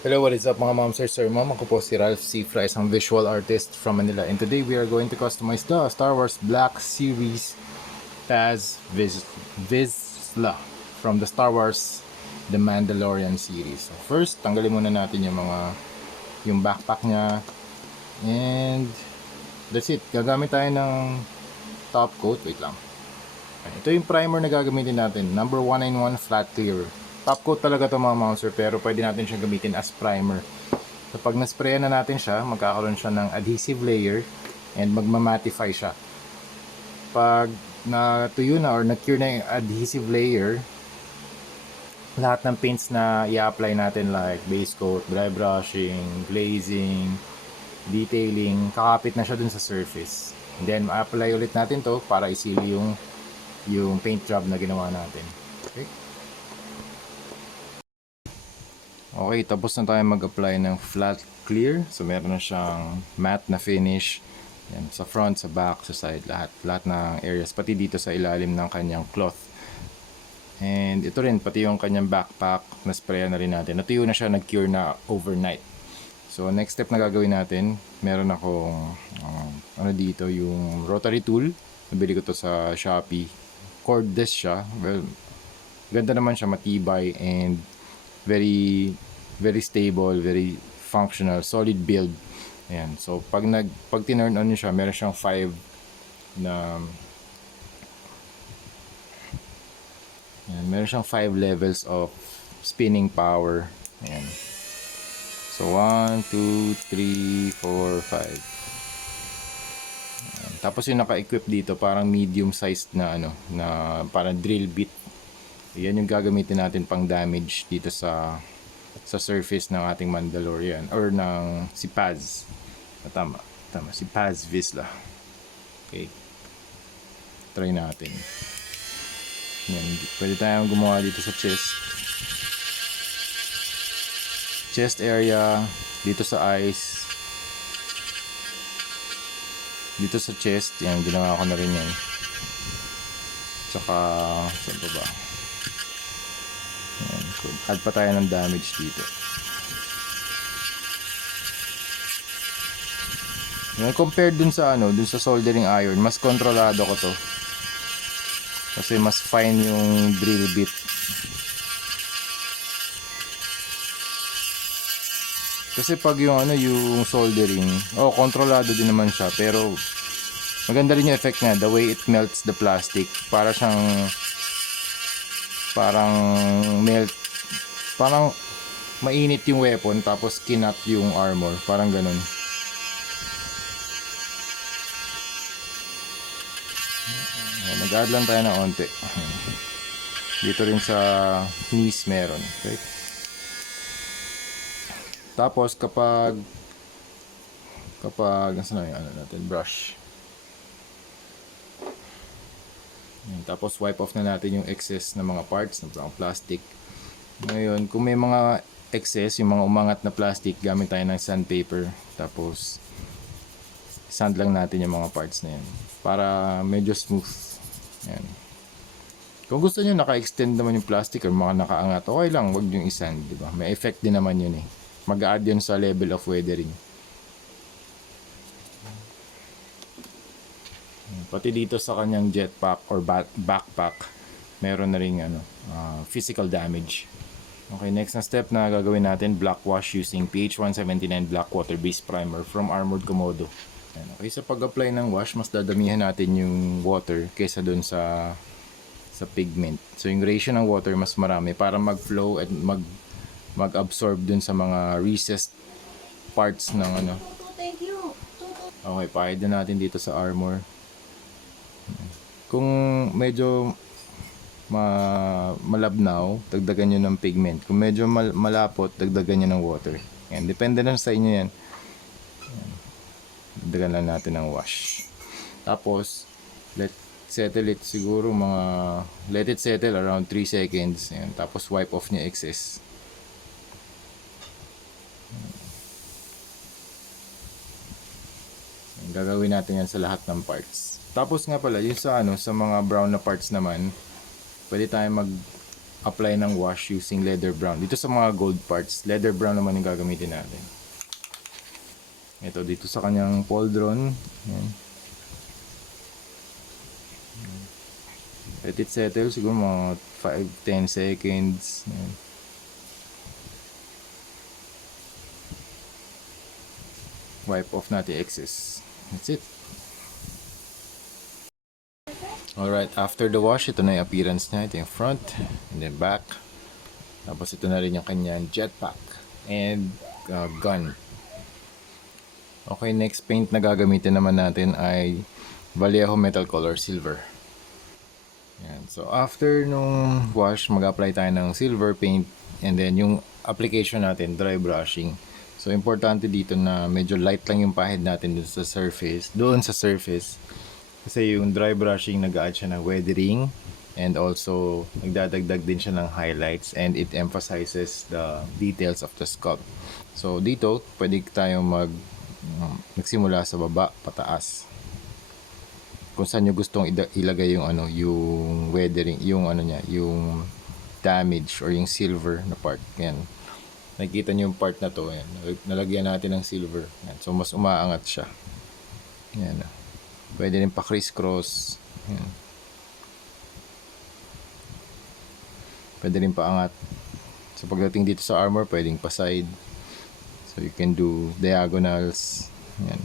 Hello, what is up mga ma'am, sir, ma'am? Ako po si Ralph Cifra, isang visual artist from Manila. And today we are going to customize the Star Wars Black Series Paz Vizsla from the Star Wars The Mandalorian series. So first, tanggalin muna natin yung backpack niya. And that's it. Gagamit tayo ng top coat. Wait lang. Ito yung primer na gagamitin natin. Number 191 Flat Clear. Top coat talaga ito mga mouncer, pero pwede natin siyang gamitin as primer. So pag nasprayan na natin siya, magkakaroon siya ng adhesive layer and magmamatify siya. Pag natuyo na or na-cure na yung adhesive layer, lahat ng paints na i-apply natin like base coat, dry brushing, glazing, detailing, kakapit na siya dun sa surface. And then ma-apply ulit natin to para isili yung paint job na ginawa natin. Okay? Okay, tapos na tayo mag-apply ng flat clear. So meron na siyang matte na finish. Yan, sa front, sa back, sa side, lahat ng areas, pati dito sa ilalim ng kanyang cloth. And ito rin, pati yung kanyang backpack, na-sprayan na rin natin. Natuyo na siya, nag-cure na overnight. So next step na gagawin natin, meron akong ano dito, yung rotary tool. Nabili ko to sa Shopee. Cordless siya. Well, ganda naman siya, matibay and very stable, very functional, solid build. Ayan. So pag tinurn on niyo siya, meron siyang 5 na meron siyang 5 levels of spinning power. Ayan. So 1, 2, 3, 4, 5. Ayan. Tapos yung naka-equip dito parang medium sized na na parang drill bit. Yan yung gagamitin natin pang damage dito sa surface ng ating Mandalorian or ng si Paz. Tama si Paz Vizsla. Okay. Try natin. Yan, pwede tayong gumawa dito sa chest area, dito sa eyes, dito sa chest. Yan, ginawa ko na rin yan. Tsaka saan pa ba? Yan, add pa tayo ng damage dito. Yan, compared dun sa dun sa soldering iron, mas kontrolado ko to. Kasi mas fine yung drill bit. Kasi pag yung soldering, kontrolado din naman siya, pero maganda rin yung effect niya, the way it melts the plastic. Parang melt, parang mainit yung weapon tapos kinat yung armor, parang ganun. Nag-add lang tayo ng onte. Dito rin sa knees meron. Okay? Tapos kapag saan na yung natin, brush. Tapos wipe off na natin yung excess na mga parts ng plastic. Ngayon, kung may mga excess, yung mga umangat na plastic, gamit tayo ng sandpaper. Tapos sand lang natin yung mga parts na yan para medyo smooth. Yan. Kung gusto niyo naka-extend naman yung plastic or mga nakaangat, okay lang, wag yung isand, di ba? May effect din naman yun eh. Mag-add yun sa level of weathering. Pati dito sa kanyang jetpack or backpack, meron na ring physical damage. Okay, next na step na gagawin natin, black wash using PH 179 black water based primer from Armored Komodo. Okay, sa pag-apply ng wash, mas dadamihan natin yung water kaysa dun sa pigment. So yung ratio ng water mas marami para mag-flow at mag-absorb dun sa mga recessed parts ng Okay, pahid na natin dito sa armor. Kung medyo malabnaw, dagdagan nyo ng pigment. Kung medyo malapot, dagdagan nyo ng water. Yan, depende lang sa inyo yan. Dagdagan lang natin ng wash. Tapos, let it settle around 3 seconds. Yan, tapos wipe off nyo excess. Yan, gagawin natin yan sa lahat ng parts. Tapos nga pala, yung sa mga brown na parts naman, pwede tayo apply ng wash using leather brown. Dito sa mga gold parts, leather brown naman yung gagamitin natin. Ito dito sa kanyang pauldron. Yan. Let it settle siguro mga 5-10 seconds. Yan. Wipe off natin excess. That's it. Alright, after the wash, ito na yung appearance niya. Ito yung front and then back. Tapos ito na rin yung kanyang jetpack and gun. Okay, next paint na gagamitin naman natin ay Vallejo Metal Color Silver. Yan. So after nung wash, mag-apply tayo ng silver paint and then yung application natin, dry brushing. So importante dito na medyo light lang yung pahid natin doon sa surface. Kasi yung dry brushing nag-add siya ng weathering and also nagdadagdag din siya ng highlights and it emphasizes the details of the sculpt. So dito, pwede tayong magsimula sa baba, pataas. Kung saan nyo gustong ilagay yung yung weathering, yung yung damage or yung silver na part. Yan. Nakikita nyo yung part na to, yan. Nalagyan natin ng silver. Yan. So mas umaangat siya. Yan. Pwede rin pa criss-cross. Yan. Pwede rin pa angat. So pagdating dito sa armor, pwedeng pa side. So you can do diagonals. Yan.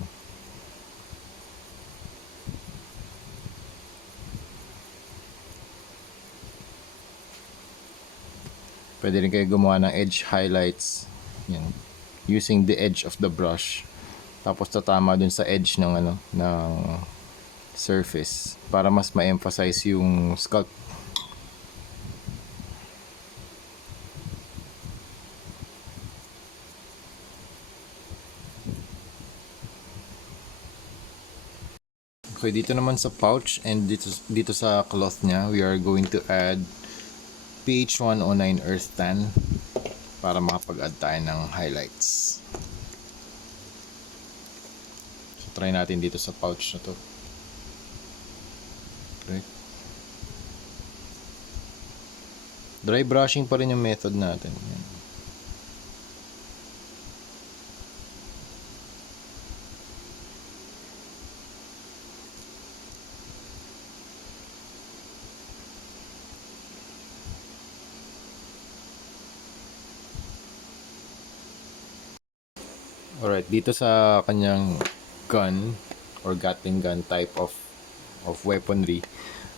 Pwede rin kayo gumawa ng edge highlights. Yan. Using the edge of the brush. Tapos tatama dun sa edge ng ng surface para mas ma-emphasize yung sculpt. Okay, dito naman sa pouch and dito sa cloth niya, we are going to add PH 109 Earth Tan para makapag-add tayo ng highlights. So try natin dito sa pouch na to. Okay. Dry brushing pa rin yung method natin. Yan. Alright, dito sa kanyang gun or Gatling gun type of weaponry,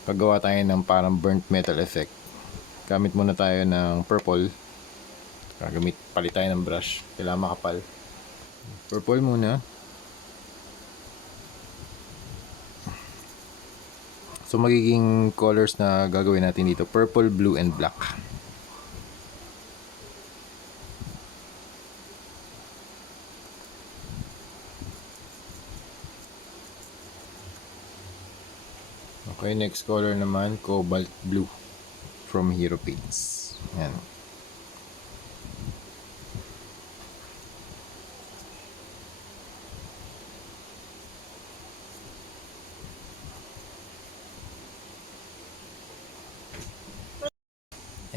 paggawa tayo ng parang burnt metal effect. Gamit muna tayo ng purple. Palit tayo ng brush. Kailangan makapal. Purple muna. So magiging colors na gagawin natin dito, purple, blue, and black. Okay, next color naman, cobalt blue from Hero Paints. Yan.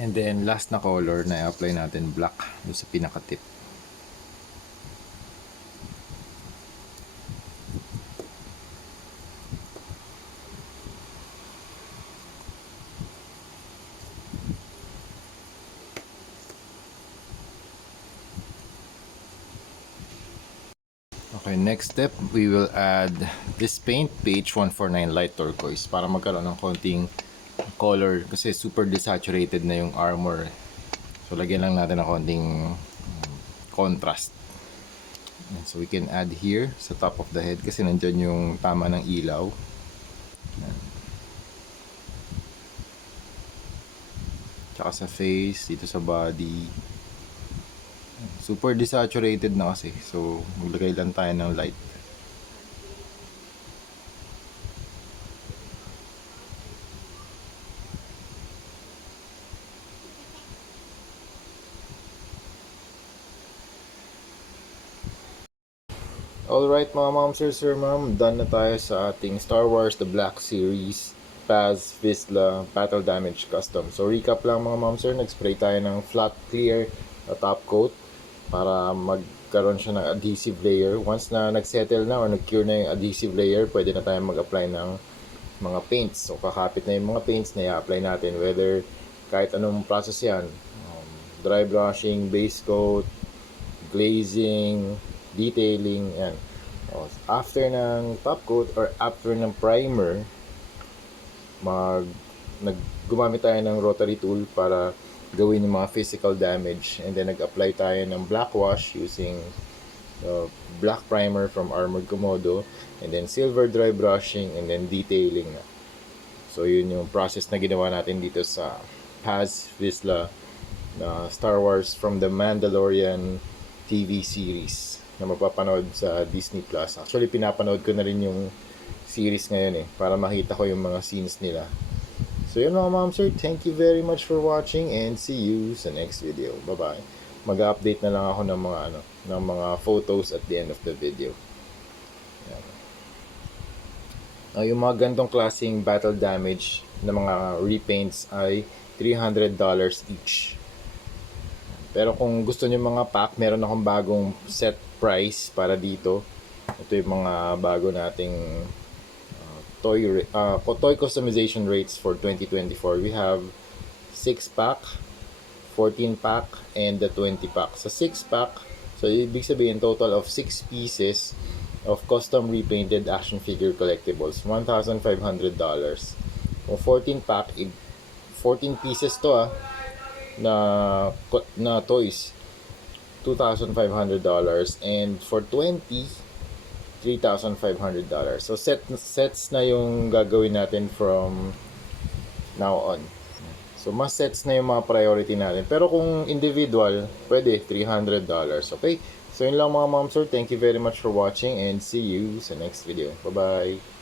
And then last na color na i-apply natin, black, doon sa pinaka-tip. Okay, next step, we will add this paint, PH 149 Light Turquoise, para magkaroon ng konting color kasi super desaturated na yung armor. So lagyan lang natin ng konting contrast. And so we can add here sa top of the head kasi nandyan yung tama ng ilaw. Tsaka sa face, dito sa body. Super desaturated na kasi. So maglagay lang tayo ng light. Alright mga ma'am, sir, ma'am, done na tayo sa ating Star Wars The Black Series Paz Vizsla Battle Damage Custom. So recap lang mga ma'am sir, nag-spray tayo ng flat clear na top coat para magkaroon siya ng adhesive layer. Once na nagsettle na or nag-cure na yung adhesive layer, pwede na tayo mag-apply ng mga paints. So kakapit na yung mga paints na i-apply natin, whether kahit anong process yan, dry brushing, base coat, glazing, detailing, yan. After ng top coat or after ng primer, gumamit tayo ng rotary tool para gawin yung mga physical damage, and then nag-apply tayo ng black wash using black primer from Armored Komodo, and then silver dry brushing, and then detailing na. So yun yung process na ginawa natin dito sa Paz Vizsla na Star Wars from the Mandalorian TV series na mapapanood sa Disney Plus. Actually pinapanood ko na rin yung series ngayon para makita ko yung mga scenes nila. So yun mga ma'am sir, thank you very much for watching and see you sa next video. Bye bye. Mag-update na lang ako ng mga photos at the end of the video. Yung mga gantong klaseng battle damage na mga repaints ay $300 each. Pero kung gusto niyo mga pack, meron akong bagong set price para dito. Ito yung mga bago nating toy customization rates for 2024. We have 6-pack, 14-pack, and the 20-pack. Sa 6-pack, so ibig sabihin total of 6 pieces of custom repainted action figure collectibles, $1,500. Kung 14-pack, 14 pieces to na toys, $2,500, and for 20, $3,500. So sets na yung gagawin natin from now on. So mas sets na yung mga priority natin. Pero kung individual, pwede $300. Okay? So yun lang mga ma'am sir. Thank you very much for watching and see you sa next video. Bye bye.